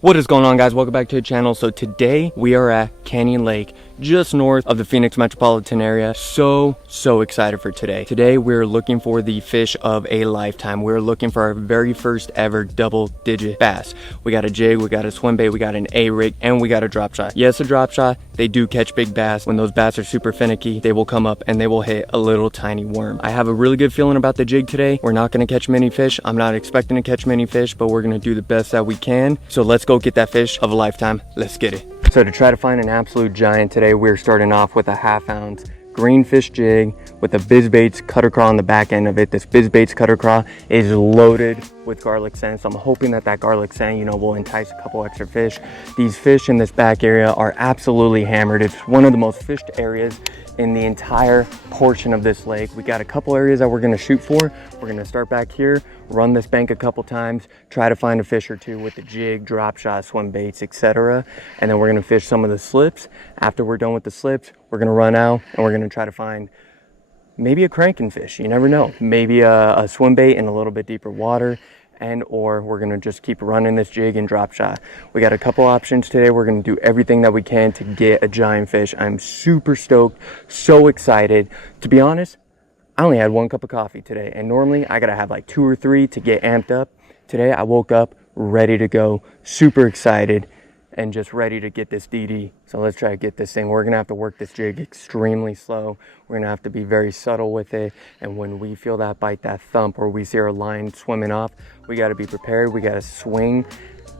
What is going on, guys? Welcome back to the channel. So today we are at Canyon Lake, just north of the Phoenix metropolitan area. So excited for today. Today we're looking for the fish of a lifetime. We're looking for our very first ever double-digit bass. We got a jig, we got a swim bait, we got an A-rig, and we got a drop shot. Yes, a drop shot. They do catch big bass. When those bass are super finicky, they will come up and they will hit a little tiny worm. I have a really good feeling about the jig today. We're not going to catch many fish. I'm not expecting to catch many fish, but we're going to do the best that we can. So let's go get that fish of a lifetime. Let's get it. So to try to find an absolute giant today, we're starting off with a 1/2 ounce greenfish jig with a BizBaits cutter craw on the back end of it. This BizBaits cutter craw is loaded with garlic sand, so I'm hoping that garlic sand, will entice a couple extra fish. These fish in this back area are absolutely hammered. It's one of the most fished areas in the entire portion of this lake. We got a couple areas that we're going to shoot for. We're going to start back here, run this bank a couple times, try to find a fish or two with the jig, drop shot, swim baits, etc. And then we're going to fish some of the slips. After we're done with the slips, we're going to run out and we're going to try to find maybe a cranking fish. You never know. Maybe a swim bait in a little bit deeper water, and or we're going to just keep running this jig and drop shot. We got a couple options today. We're going to do everything that we can to get a giant fish. I'm super stoked, so excited. To be honest, I only had 1 cup of coffee today, and normally I gotta have like 2 or 3 to get amped up. Today I woke up ready to go, super excited, and just ready to get this DD. So let's try to get this thing. We're gonna have to work this jig extremely slow. We're gonna have to be very subtle with it. And when we feel that bite, that thump, or we see our line swimming off, we gotta be prepared. We gotta swing,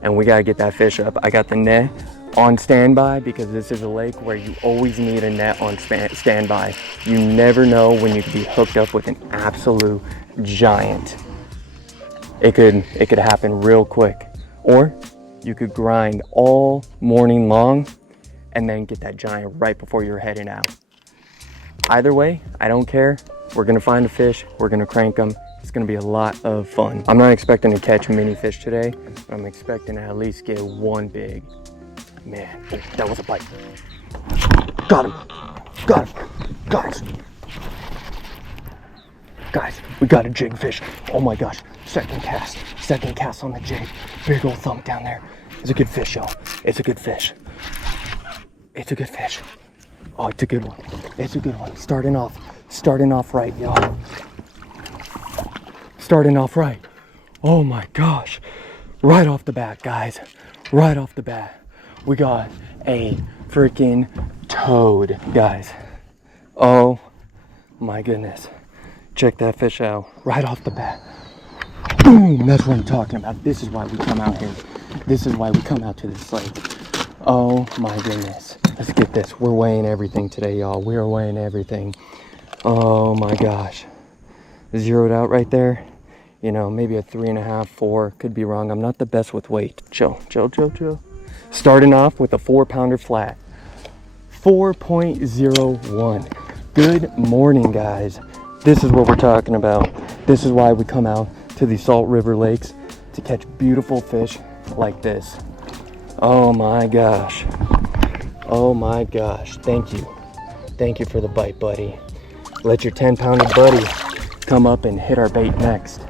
and we gotta get that fish up. I got the net on standby because this is a lake where you always need a net on standby. You never know when you could be hooked up with an absolute giant. It could happen real quick, or you could grind all morning long and then get that giant right before you're heading out. Either way, I don't care. We're gonna find a fish, we're gonna crank them. It's gonna be a lot of fun. I'm not expecting to catch many fish today, but I'm expecting to at least get one big. Man, that was a bite. Got him, guys. Guys, we got a jig fish. Oh my gosh, second cast on the jig. Big old thump down there. It's a good fish, y'all. It's a good fish. It's a good fish. Oh, it's a good one. It's a good one. Starting off right, y'all. Starting off right. Oh my gosh. Right off the bat, guys. Right off the bat. We got a freaking toad, guys. Oh my goodness. Check that fish out right off the bat. Boom, that's what I'm talking about. This is why we come out here. This is why we come out to this lake. Oh my goodness. Let's get this. We're weighing everything today, y'all. We are weighing everything. Oh my gosh. Zeroed out right there. Maybe a 3.5, 4. Could be wrong. I'm not the best with weight. Chill. Starting off with a 4-pounder flat. 4.01. Good morning, guys. This is what we're talking about. This is why we come out to the Salt River Lakes to catch beautiful fish like this. Oh my gosh. Oh my gosh. Thank you. Thank you for the bite, buddy. Let your 10-pounder buddy come up and hit our bait next.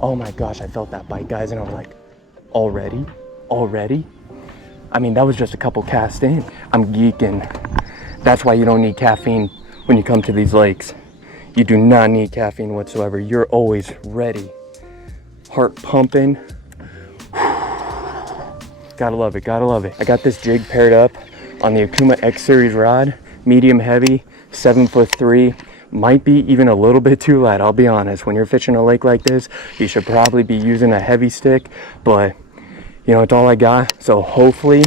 Oh my gosh, I felt that bite, guys, and I was like, already? I mean, that was just a couple casts in. I'm geeking. That's why you don't need caffeine when you come to these lakes. You do not need caffeine whatsoever. You're always ready. Heart pumping. Gotta love it. I got this jig paired up on the Akuma X Series rod, medium heavy, 7'3". Might be even a little bit too light, I'll be honest. When you're fishing a lake like this, you should probably be using a heavy stick, but it's all I got. So hopefully,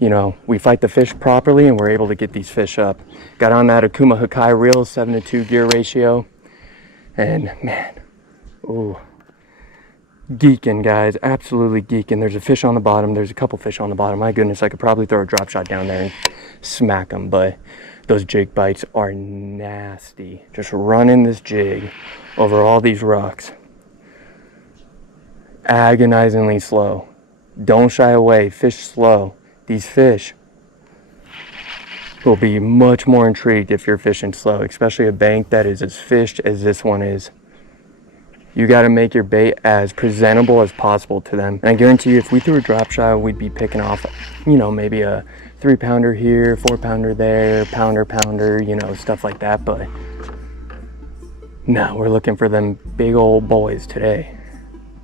we fight the fish properly and we're able to get these fish up. Got on that Akuma Hakai reel, 7-to-2 gear ratio. And man, ooh, geeking, guys, absolutely geeking. There's a fish on the bottom. There's a couple fish on the bottom. My goodness, I could probably throw a drop shot down there and smack them, but those jig bites are nasty. Just running this jig over all these rocks. Agonizingly slow. Don't shy away. Fish slow. These fish will be much more intrigued if you're fishing slow, especially a bank that is as fished as this one is. You got to make your bait as presentable as possible to them. And I guarantee you, if we threw a drop shot, we'd be picking off, you know, maybe a 3-pounder here, 4-pounder there, pounder, you know, stuff like that. But no, we're looking for them big old boys today.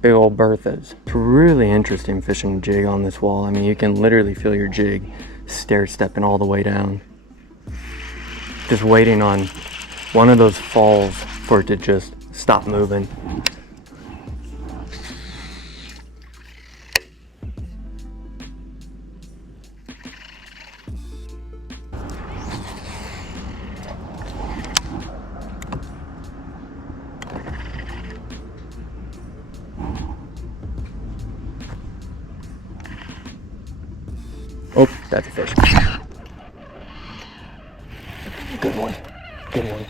Big old Berthas. It's really interesting fishing jig on this wall. I mean, you can literally feel your jig stair stepping all the way down. Just waiting on one of those falls for it to just stop moving. Oh, that's a fish. Good one. Good one.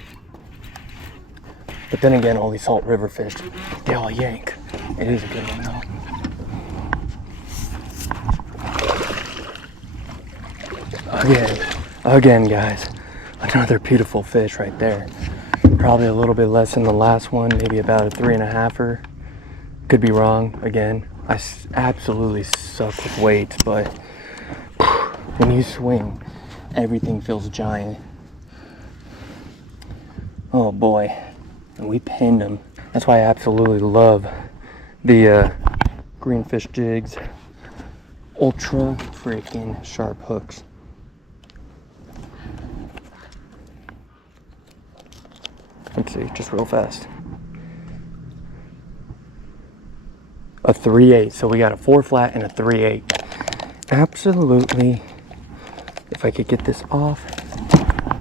But then again, all these salt river fish, they all yank. It is a good one though. Again, guys, another beautiful fish right there. Probably a little bit less than the last one, maybe about a 3.5-er. Could be wrong. Again, I absolutely suck with weights, but when you swing, everything feels giant. Oh boy, and we pinned him. That's why I absolutely love the greenfish jigs. Ultra freaking sharp hooks. Let's see, just real fast. A 3/8, so we got a 4 flat and a 3/8. Absolutely, if I could get this off,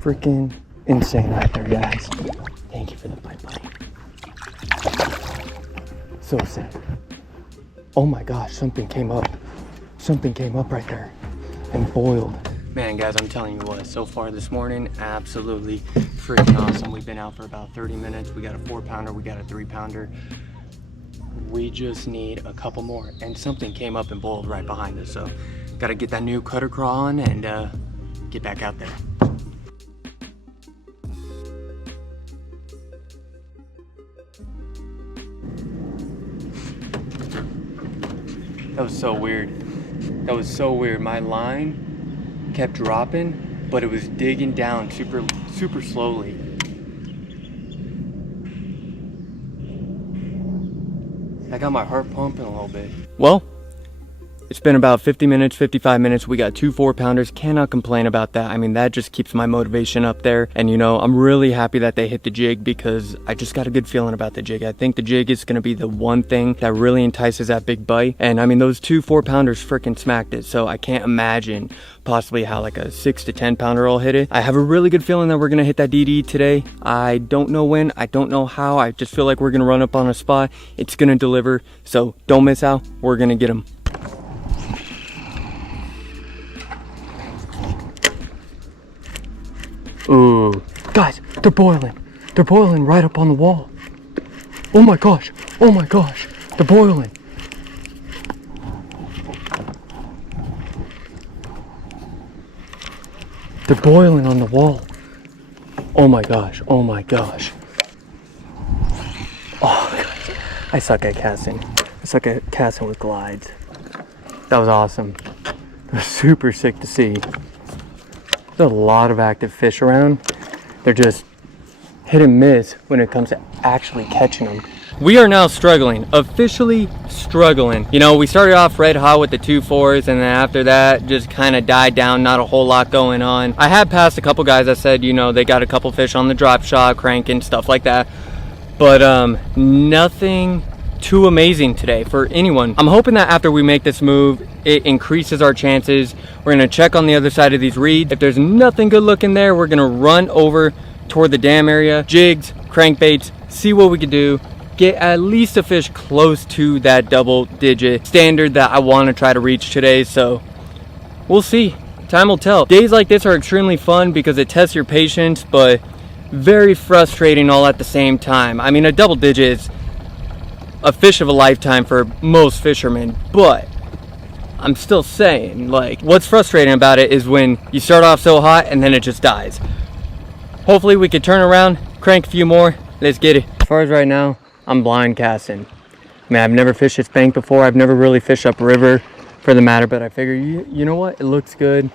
freaking insane right there, guys. Thank you for the bite, buddy. So sick. Oh my gosh, something came up. Something came up right there and boiled. Man, guys, I'm telling you what, so far this morning, absolutely freaking awesome. We've been out for about 30 minutes. We got a 4-pounder, we got a 3-pounder. We just need a couple more, and something came up and boiled right behind us. So got to get that new cutter crawl on and get back out there. That was so weird. That was so weird. My line kept dropping, but it was digging down super slowly. I got my heart pumping a little bit. Well, it's been about 50 minutes, 55 minutes. We got 2 4-pounders. Cannot complain about that. I mean, that just keeps my motivation up there. And you know, I'm really happy that they hit the jig because I just got a good feeling about the jig. I think the jig is going to be the one thing that really entices that big bite. And I mean, those 2 4-pounders freaking smacked it. So I can't imagine possibly how like a 6 to 10-pounder will hit it. I have a really good feeling that we're going to hit that DD today. I don't know when, I don't know how. I just feel like we're going to run up on a spot. It's going to deliver. So don't miss out. We're going to get them. Ooh, guys, they're boiling. They're boiling right up on the wall. Oh my gosh, they're boiling. They're boiling on the wall. Oh my gosh. Oh, gosh. I suck at casting. I suck at casting with glides. That was awesome. It was super sick to see. There's a lot of active fish around. They're just hit and miss when it comes to actually catching them. We are now struggling, officially struggling. You know, we started off red hot with the 2 4s, and then after that just kind of died down, not a whole lot going on. I had passed a couple guys that said, you know, they got a couple fish on the drop shot, cranking, stuff like that. But nothing too amazing today for anyone. I'm hoping that after we make this move, it increases our chances. We're gonna check on the other side of these reeds. If there's nothing good looking there, we're gonna run over toward the dam area, jigs, crankbaits, see what we can do, get at least a fish close to that double-digit standard that I want to try to reach today. So we'll see. Time will tell. Days like this are extremely fun because it tests your patience, but very frustrating all at the same time. I mean, a double digit is a fish of a lifetime for most fishermen, but I'm still saying, like, what's frustrating about it is when you start off so hot and then it just dies. Hopefully we could turn around, crank a few more. Let's get it. As far as right now, I'm blind casting. I mean, I've never fished this bank before. I've never really fished upriver for the matter, but I figure, you know what? It looks good.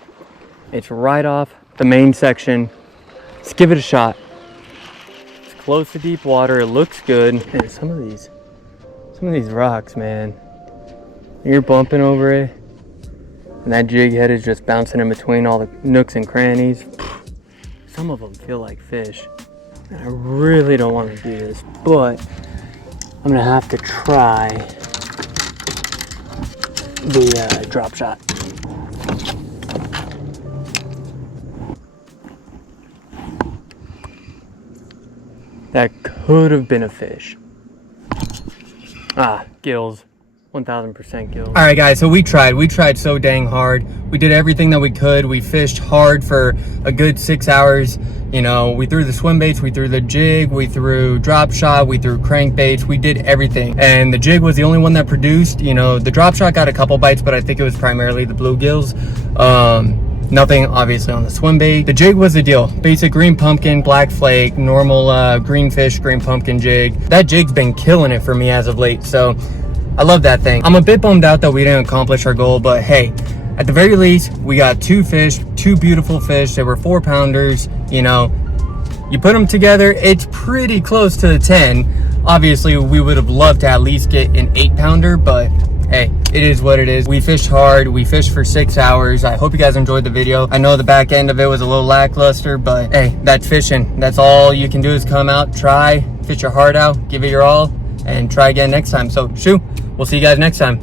It's right off the main section. Let's give it a shot. It's close to deep water. It looks good. And some of these rocks, man, you're bumping over it, and that jig head is just bouncing in between all the nooks and crannies. Some of them feel like fish. And I really don't want to do this, but I'm gonna have to try the drop shot. That could have been a fish. Ah, gills. 1000% gills. All right, guys, so we tried so dang hard. We did everything that we could. We fished hard for a good 6 hours. You know, we threw the swim baits, we threw the jig, we threw drop shot, we threw crankbaits, we did everything. And the jig was the only one that produced. You know, the drop shot got a couple bites, but I think it was primarily the bluegills. Nothing obviously on the swim bait. The jig was the deal. Basic green pumpkin, black flake, normal green fish, green pumpkin jig. That jig's been killing it for me as of late, so I love that thing. I'm a bit bummed out that we didn't accomplish our goal, but hey, at the very least, we got 2 fish, 2 beautiful fish. They were 4-pounders. You know, you put them together, it's pretty close to the 10. Obviously, we would have loved to at least get an 8-pounder, but hey, it is what it is. We fished hard. We fished for 6 hours. I hope you guys enjoyed the video. I know the back end of it was a little lackluster, but hey, that's fishing. That's all you can do is come out, try, fish your heart out, give it your all, and try again next time. So, shoo, we'll see you guys next time.